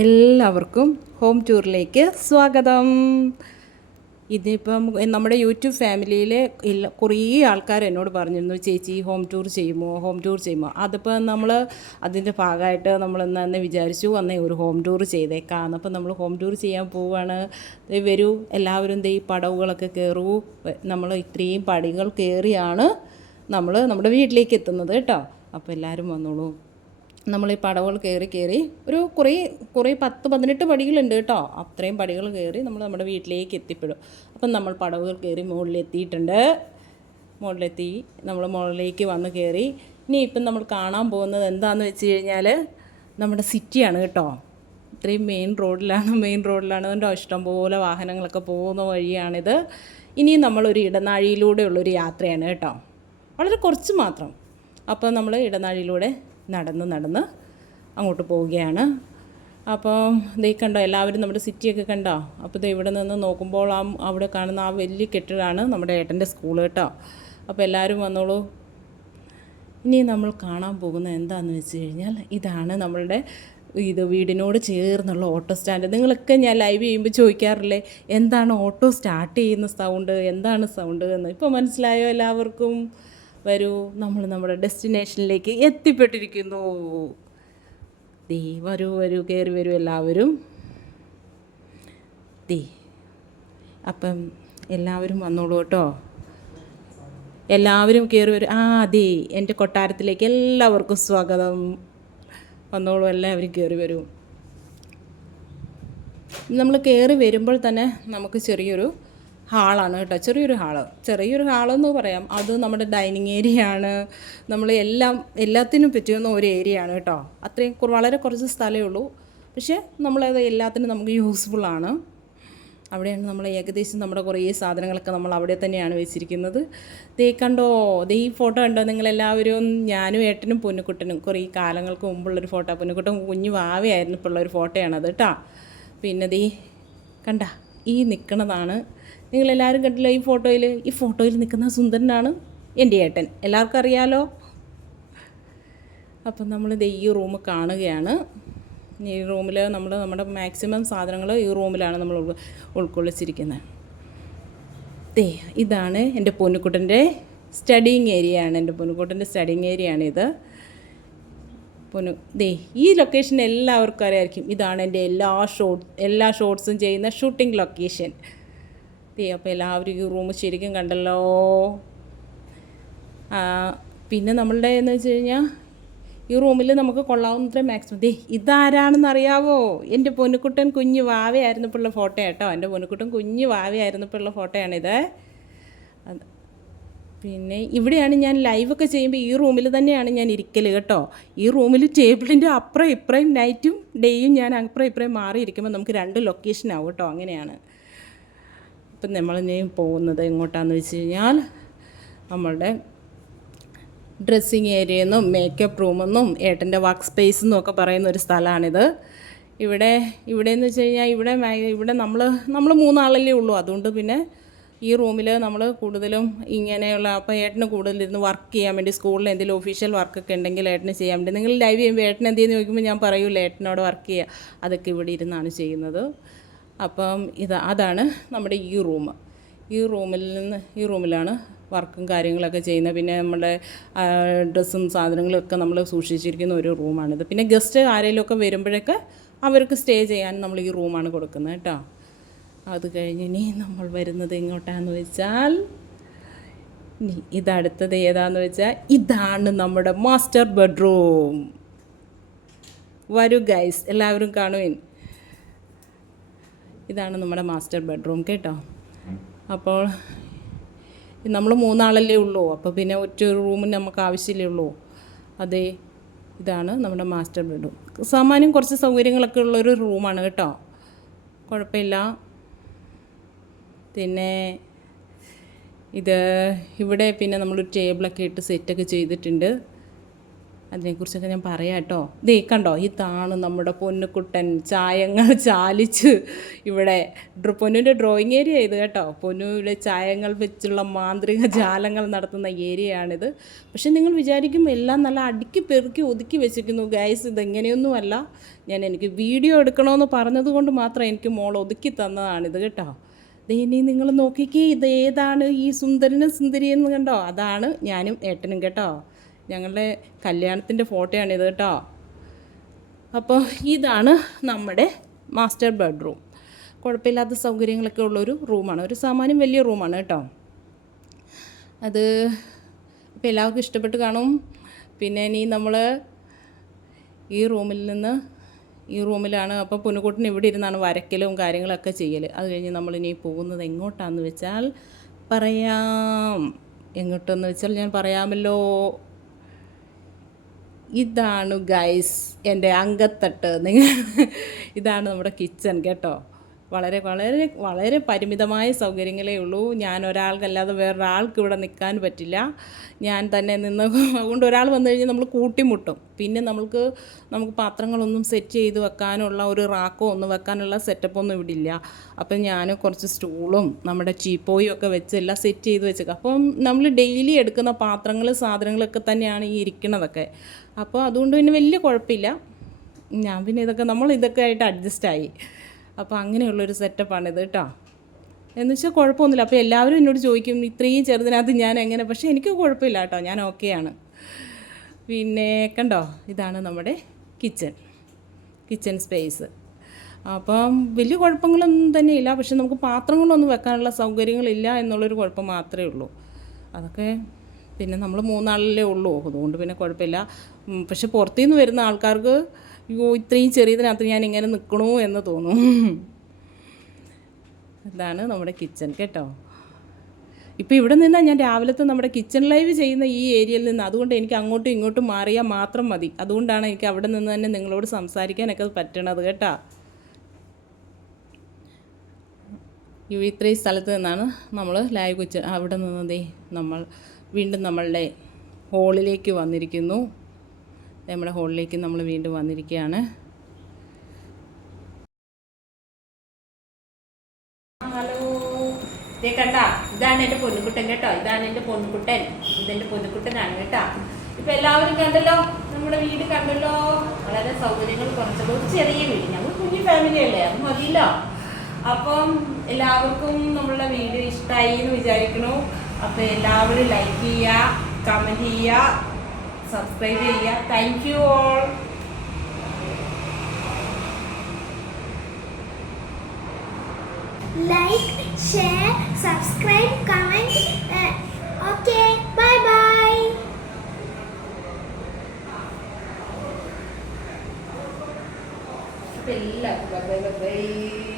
എല്ലാവർക്കും ഹോം ടൂറിലേക്ക് സ്വാഗതം. ഇതിപ്പം നമ്മുടെ യൂട്യൂബ് ഫാമിലിയിലെ കുറേ ആൾക്കാർ എന്നോട് പറഞ്ഞിരുന്നു, ചേച്ചി ഹോം ടൂർ ചെയ്യുമോ. അതിപ്പോൾ നമ്മൾ അതിൻ്റെ ഭാഗമായിട്ട് നമ്മൾ ഇന്ന് വിചാരിച്ചു അന്നേ ഒരു ഹോം ടൂർ ചെയ്തേക്കാം. അപ്പോൾ നമ്മൾ ഹോം ടൂർ ചെയ്യാൻ പോവുകയാണ്. വരൂ എല്ലാവരും ഈ പടവുകളൊക്കെ കയറൂ. നമ്മൾ ഇത്രയും പടികൾ കയറിയാണ് നമ്മൾ നമ്മുടെ വീട്ടിലേക്ക് എത്തുന്നത് കേട്ടോ. അപ്പോൾ എല്ലാവരും വന്നോളൂ. നമ്മൾ ഈ പടവുകൾ കയറി ഒരു കുറേ 10-18 പടികളുണ്ട് കേട്ടോ. അത്രയും പടികൾ കയറി നമ്മൾ നമ്മുടെ വീട്ടിലേക്ക് എത്തിപ്പെടും. അപ്പം നമ്മൾ പടവുകൾ കയറി മുകളിലെത്തി നമ്മൾ മുകളിലേക്ക് വന്ന് കയറി. ഇനി ഇപ്പം നമ്മൾ കാണാൻ പോകുന്നത് എന്താണെന്ന് വെച്ച് കഴിഞ്ഞാൽ നമ്മുടെ സിറ്റിയാണ് കേട്ടോ. ഇത്രയും മെയിൻ റോഡിലാണ് അതിൻ്റെ ഇഷ്ടംപോലെ വാഹനങ്ങളൊക്കെ പോകുന്ന വഴിയാണിത്. ഇനിയും നമ്മളൊരു ഇടനാഴിയിലൂടെയുള്ളൊരു യാത്രയാണ് കേട്ടോ, വളരെ കുറച്ച് മാത്രം. അപ്പോൾ നമ്മൾ ഇടനാഴിയിലൂടെ നടന്ന് അങ്ങോട്ട് പോവുകയാണ്. അപ്പോൾ കണ്ടോ, എല്ലാവരും നമ്മുടെ സിറ്റിയൊക്കെ കണ്ടോ. അപ്പോൾ ഇവിടെ നിന്ന് നോക്കുമ്പോൾ അവിടെ കാണുന്ന ആ വലിയ കെട്ടിടമാണ് നമ്മുടെ ഏട്ടൻ്റെ സ്കൂൾ കേട്ടോ. അപ്പോൾ എല്ലാവരും വന്നോളൂ. ഇനി നമ്മൾ കാണാൻ പോകുന്നത് എന്താണെന്ന് വെച്ച് കഴിഞ്ഞാൽ ഇതാണ് നമ്മളുടെ വീടിനോട് ചേർന്നുള്ള ഓട്ടോ സ്റ്റാൻഡ്. നിങ്ങളൊക്കെ ഞാൻ ലൈവ് ചെയ്യുമ്പോൾ ചോദിക്കാറില്ലേ, എന്താണ് ഓട്ടോ സ്റ്റാർട്ട് ചെയ്യുന്ന സൗണ്ട്, എന്താണ് സൗണ്ട് എന്ന്. ഇപ്പോൾ മനസ്സിലായോ എല്ലാവർക്കും? വരൂ, നമ്മൾ നമ്മുടെ ഡെസ്റ്റിനേഷനിലേക്ക് എത്തിപ്പെട്ടിരിക്കുന്നു. വരൂ കയറി വരൂ എല്ലാവരും. അപ്പം എല്ലാവരും വന്നോളൂ കേട്ടോ. എല്ലാവരും കയറി വരും. എൻ്റെ കൊട്ടാരത്തിലേക്ക് എല്ലാവർക്കും സ്വാഗതം. വന്നോളൂ, എല്ലാവരും കയറി വരൂ. നമ്മൾ കയറി വരുമ്പോൾ തന്നെ നമുക്ക് ചെറിയൊരു ഹാളാണ് കേട്ടോ. ചെറിയൊരു ഹാളെന്ന് പറയാം. അത് നമ്മുടെ ഡൈനിങ് ഏരിയ ആണ്. നമ്മൾ എല്ലാത്തിനും പറ്റുന്ന ഒരു ഏരിയ ആണ് കേട്ടോ. അത്രയും വളരെ കുറച്ച് സ്ഥലമേ ഉള്ളൂ, പക്ഷേ നമ്മളത് എല്ലാത്തിനും നമുക്ക് യൂസ്ഫുള്ളാണ്. അവിടെയാണ് നമ്മൾ ഏകദേശം നമ്മുടെ കുറേ സാധനങ്ങളൊക്കെ നമ്മൾ അവിടെ തന്നെയാണ് വെച്ചിരിക്കുന്നത്. കണ്ടോ, ഈ ഫോട്ടോ കണ്ടോ നിങ്ങളെല്ലാവരും? ഞാനും ഏട്ടനും പൊന്നുക്കുട്ടനും കുറേ കാലങ്ങൾക്ക് മുമ്പുള്ളൊരു ഫോട്ടോ. പൊന്നുക്കുട്ടൻ കുഞ്ഞു വാവയായിരുന്നു ഇപ്പോൾ ഉള്ളൊരു ഫോട്ടോയാണത് കേട്ടോ. പിന്നെ കണ്ട ഈ നിൽക്കണതാണ്, നിങ്ങളെല്ലാവരും കണ്ടില്ല ഈ ഫോട്ടോയിൽ നിൽക്കുന്ന സുന്ദരനാണ് എൻ്റെ ഏട്ടൻ, എല്ലാവർക്കും അറിയാലോ. അപ്പം നമ്മൾ ഈ റൂം കാണുകയാണ്. ഈ റൂമിൽ നമ്മുടെ മാക്സിമം സാധനങ്ങൾ ഈ റൂമിലാണ് നമ്മൾ ഉൾക്കൊള്ളിച്ചിരിക്കുന്നത്. ഇതാണ് എൻ്റെ പൊന്നുക്കുട്ടൻ്റെ സ്റ്റഡിങ് ഏരിയ ആണിത്. ഈ ലൊക്കേഷൻ എല്ലാവർക്കും അറിയാമായിരിക്കും. ഇതാണ് എൻ്റെ എല്ലാ ഷോട്ട്സും ചെയ്യുന്ന ഷൂട്ടിംഗ് ലൊക്കേഷൻ. അപ്പോൾ എല്ലാവരും ഈ റൂം ശരിക്കും കണ്ടല്ലോ. പിന്നെ നമ്മളുടെ എന്ന് വെച്ച് കഴിഞ്ഞാൽ ഈ റൂമിൽ നമുക്ക് കൊള്ളാവുന്നത്ര മാക്സിമം. ഇതാരാണെന്ന് അറിയാവോ? എൻ്റെ പൊന്നുക്കുട്ടൻ കുഞ്ഞു വാവയായിരുന്നപ്പോഴുള്ള ഫോട്ടോ കേട്ടോ. എൻ്റെ പൊന്നുക്കുട്ടൻ കുഞ്ഞു വാവയായിരുന്നപ്പോഴുള്ള ഫോട്ടോയാണിത്. പിന്നെ ഇവിടെയാണ് ഞാൻ ലൈവൊക്കെ ചെയ്യുമ്പോൾ ഈ റൂമിൽ തന്നെയാണ് ഞാൻ ഇരിക്കൽ കേട്ടോ. ഈ റൂമിൽ ടേബിളിൻ്റെ അപ്പുറം ഇപ്പുറം നൈറ്റും ഡേയും ഞാൻ അപ്പുറം ഇപ്പുറം മാറിയിരിക്കുമ്പോൾ നമുക്ക് 2 ലൊക്കേഷനാവും കേട്ടോ. അങ്ങനെയാണ്. ഇപ്പം നമ്മൾ പോകുന്നത് എങ്ങോട്ടാണെന്ന് വെച്ച് കഴിഞ്ഞാൽ നമ്മളുടെ ഡ്രസ്സിങ് ഏരിയയെന്നും മേക്കപ്പ് റൂമെന്നും ഏട്ടൻ്റെ വർക്ക് സ്പേസ് എന്നും ഒക്കെ പറയുന്ന ഒരു സ്ഥലമാണിത്. ഇവിടെയെന്ന് വെച്ച് കഴിഞ്ഞാൽ ഇവിടെ നമ്മൾ 3 ആളല്ലേ ഉള്ളൂ. അതുകൊണ്ട് പിന്നെ ഈ റൂമിൽ നമ്മൾ കൂടുതലും ഇങ്ങനെയുള്ള, അപ്പോൾ ഏട്ടന് കൂടുതലിരുന്ന് വർക്ക് ചെയ്യാൻ വേണ്ടി, സ്കൂളിൽ എന്തെങ്കിലും ഒഫീഷ്യൽ വർക്കൊക്കെ ഉണ്ടെങ്കിൽ ഏട്ടന് ചെയ്യാൻ വേണ്ടി. നിങ്ങൾ ലൈവ് ചെയ്യുമ്പോൾ ഏട്ടൻ എന്തെന്ന് ചോദിക്കുമ്പോൾ ഞാൻ പറയൂല ഏട്ടനോട് വർക്ക് ചെയ്യുക, അതൊക്കെ ഇവിടെ ഇരുന്നാണ് ചെയ്യുന്നത്. അപ്പം അതാണ് നമ്മുടെ ഈ റൂമിലാണ് വർക്കും കാര്യങ്ങളൊക്കെ ചെയ്യുന്നത്. പിന്നെ നമ്മുടെ ഡ്രസ്സും സാധനങ്ങളൊക്കെ നമ്മൾ സൂക്ഷിച്ചിരിക്കുന്ന ഒരു റൂമാണിത്. പിന്നെ ഗസ്റ്റ് ആരെങ്കിലുമൊക്കെ വരുമ്പോഴൊക്കെ അവർക്ക് സ്റ്റേ ചെയ്യാൻ നമ്മൾ ഈ റൂമാണ് കൊടുക്കുന്നത് കേട്ടോ. അത് കഴിഞ്ഞ് ഇനി നമ്മൾ വരുന്നത് എങ്ങോട്ടാന്ന് വെച്ചാൽ, ഇതടുത്തത് ഏതാന്ന് വെച്ചാൽ ഇതാണ് നമ്മുടെ മാസ്റ്റർ ബെഡ്റൂം. വരൂ ഗൈസ്, എല്ലാവരും കാണുവിൻ. ഇതാണ് നമ്മുടെ മാസ്റ്റർ ബെഡ്റൂം കേട്ടോ. അപ്പോൾ നമ്മൾ 3 ആളല്ലേ ഉള്ളൂ, അപ്പോൾ പിന്നെ ഒറ്റ റൂമിന് നമുക്ക് ആവശ്യമില്ലേ ഉള്ളൂ. ഇതാണ് നമ്മുടെ മാസ്റ്റർ ബെഡ്റൂം. സാമാന്യം കുറച്ച് സൗകര്യങ്ങളൊക്കെ ഉള്ളൊരു റൂമാണ് കേട്ടോ, കുഴപ്പമില്ല. പിന്നെ ഇവിടെ പിന്നെ നമ്മളൊരു ടേബിളൊക്കെ ഇട്ട് സെറ്റൊക്കെ ചെയ്തിട്ടുണ്ട്. അതിനെക്കുറിച്ചൊക്കെ ഞാൻ പറയാം കേട്ടോ. ദേ കണ്ടോ, ഇതാണ് നമ്മുടെ പൊന്നുകുട്ടൻ ചായങ്ങൾ ചാലിച്ച് ഇവിടെ പൊന്നുവിൻ്റെ ഡ്രോയിങ് ഏരിയ ഇത് കേട്ടോ. പൊന്നുവിലെ ചായങ്ങൾ വെച്ചുള്ള മാന്ത്രിക ജാലങ്ങൾ നടത്തുന്ന ഏരിയയാണിത്. പക്ഷെ നിങ്ങൾ വിചാരിക്കും എല്ലാം നല്ല അടുക്കി പെറുക്കി ഒതുക്കി വെച്ചിരിക്കുന്നു. ഗൈസ്, ഇതെങ്ങനെയൊന്നുമല്ല. എനിക്ക് വീഡിയോ എടുക്കണമെന്ന് പറഞ്ഞതുകൊണ്ട് മാത്രം എനിക്ക് മോൾ ഒതുക്കി തന്നതാണിത് കേട്ടോ. ഇനി നിങ്ങൾ നോക്കിക്കേ, ഇത് ഏതാണ് ഈ സുന്ദരനും സുന്ദരിയെന്ന് കണ്ടോ? അതാണ് ഞാനും ഏട്ടനും കേട്ടോ. ഞങ്ങളുടെ കല്യാണത്തിൻ്റെ ഫോട്ടോയാണിത് കേട്ടോ. അപ്പോൾ ഇതാണ് നമ്മുടെ മാസ്റ്റർ ബെഡ്റൂം. കുഴപ്പമില്ലാത്ത സൗകര്യങ്ങളൊക്കെ ഉള്ളൊരു റൂമാണ്. ഒരു സാമാന്യം വലിയ റൂമാണ് കേട്ടോ. അത് ഇപ്പോൾ എല്ലാവർക്കും ഇഷ്ടപ്പെട്ട് കാണും. പിന്നെ ഇനി നമ്മൾ ഈ റൂമിലാണ്. അപ്പോൾ പൊന്നുകുട്ടൻ ഇവിടെ ഇരുന്നാണ് വരയ്ക്കലും കാര്യങ്ങളൊക്കെ ചെയ്യൽ. അത് കഴിഞ്ഞ് നമ്മളിനി പോകുന്നത് എങ്ങോട്ടാണെന്ന് വെച്ചാൽ പറയാം. എങ്ങോട്ടെന്ന് വെച്ചാൽ ഞാൻ പറയാമല്ലോ. ഇതാണ് ഗൈസ് എൻ്റെ അങ്കത്തട്ട്. ഇതാണ് നമ്മുടെ കിച്ചൺ കേട്ടോ. വളരെ വളരെ വളരെ പരിമിതമായ സൗകര്യങ്ങളേ ഉള്ളൂ. ഞാൻ ഒരാൾക്കല്ലാതെ വേറൊരാൾക്ക് ഇവിടെ നിൽക്കാൻ പറ്റില്ല. ഞാൻ തന്നെ നിന്ന് അതുകൊണ്ട് ഒരാൾ വന്നു കഴിഞ്ഞാൽ നമ്മൾ കൂട്ടിമുട്ടും. പിന്നെ നമുക്ക് പാത്രങ്ങളൊന്നും സെറ്റ് ചെയ്ത് വെക്കാനുള്ള ഒരു റാക്കോ ഒന്നും വെക്കാനുള്ള സെറ്റപ്പൊന്നും ഇവിടെ ഇല്ല. അപ്പം ഞാൻ കുറച്ച് സ്റ്റൂളും നമ്മുടെ ചീപ്പോയും ഒക്കെ വെച്ച് എല്ലാം സെറ്റ് ചെയ്ത് വെച്ചേക്കാം. അപ്പം നമ്മൾ ഡെയിലി എടുക്കുന്ന പാത്രങ്ങൾ സാധനങ്ങളൊക്കെ തന്നെയാണ് ഈ ഇരിക്കണതൊക്കെ. അപ്പോൾ അതുകൊണ്ട് പിന്നെ വലിയ കുഴപ്പമില്ല. ഞാൻ പിന്നെ ഇതൊക്കെ ആയിട്ട് അഡ്ജസ്റ്റായി. അപ്പോൾ അങ്ങനെയുള്ളൊരു സെറ്റപ്പാണിത് കേട്ടോ. എന്ന് വെച്ചാൽ കുഴപ്പമൊന്നുമില്ല. അപ്പോൾ എല്ലാവരും എന്നോട് ചോദിക്കും ഇത്രയും ചെറുതിനകത്ത് ഞാൻ എങ്ങനെ, പക്ഷേ എനിക്ക് കുഴപ്പമില്ല കേട്ടോ, ഞാൻ ഓക്കെയാണ്. പിന്നെ കണ്ടോ, ഇതാണ് നമ്മുടെ കിച്ചൺ സ്പേസ്. അപ്പം വലിയ കുഴപ്പങ്ങളൊന്നും തന്നെ ഇല്ല. പക്ഷെ നമുക്ക് പാത്രങ്ങളൊന്നും വെക്കാനുള്ള സൗകര്യങ്ങളില്ല എന്നുള്ളൊരു കുഴപ്പം മാത്രമേ ഉള്ളൂ. അതൊക്കെ പിന്നെ നമ്മൾ 3 ആളല്ലേ ഉള്ളൂ, അതുകൊണ്ട് പിന്നെ കുഴപ്പമില്ല. പക്ഷെ പുറത്തുനിന്ന് വരുന്ന ആൾക്കാർക്ക് ഇത്രയും ചെറിയതിനകത്ത് ഞാൻ ഇങ്ങനെ നിൽക്കണോ എന്ന് തോന്നും. ഇതാണ് നമ്മുടെ കിച്ചൺ കേട്ടോ. ഇപ്പോൾ ഇവിടെ നിന്നാൽ ഞാൻ രാവിലത്തെ നമ്മുടെ കിച്ചൺ ലൈവ് ചെയ്യുന്ന ഈ ഏരിയയിൽ നിന്ന്, അതുകൊണ്ട് എനിക്ക് അങ്ങോട്ടും ഇങ്ങോട്ടും മാറിയാൽ മാത്രം മതി. അതുകൊണ്ടാണ് എനിക്ക് അവിടെ നിന്ന് തന്നെ നിങ്ങളോട് സംസാരിക്കാനൊക്കെ പറ്റണത് കേട്ടോ. ഇത്രയും സ്ഥലത്ത് നിന്നാണ് നമ്മൾ ലൈവ് കിച്ചൺ. അവിടെ നിന്നതേ നമ്മൾ വീണ്ടും നമ്മളുടെ ഹോളിലേക്ക് വന്നിരിക്കുന്നു. നമ്മുടെ ഹോളിലേക്ക് നമ്മൾ വീണ്ടും വന്നിരിക്കുകയാണ്. ഹലോ, ഇതേ കണ്ട, ഇതാണ് എൻ്റെ പൊന്നുകുട്ടൻ കേട്ടോ. ഇതെൻ്റെ പൊന്നുകുട്ടനാണ് കേട്ടോ. ഇപ്പം എല്ലാവരും കണ്ടല്ലോ, നമ്മുടെ വീട് കണ്ടല്ലോ. വളരെ സൗകര്യങ്ങൾ കുറച്ചുള്ളൂ. ഒരു ചെറിയ വീട്, ഞങ്ങൾ കുഞ്ഞു ഫാമിലി അല്ലേ, അത് മതിയല്ലോ. അപ്പം എല്ലാവർക്കും നമ്മളുടെ വീഡിയോ ഇഷ്ടമായി എന്ന് വിചാരിക്കണു. അപ്പോൾ എല്ലാവരും ലൈക്ക് ചെയ്യുക, കമൻറ്റ് ചെയ്യുക, സബ്സ്ക്രൈബ് ചെയ്യുക. Thank you all. Like, share, subscribe, comment. Okay, bye bye. അപ്പോൾ എല്ലാവർക്കും ബൈ ബൈ ബൈ.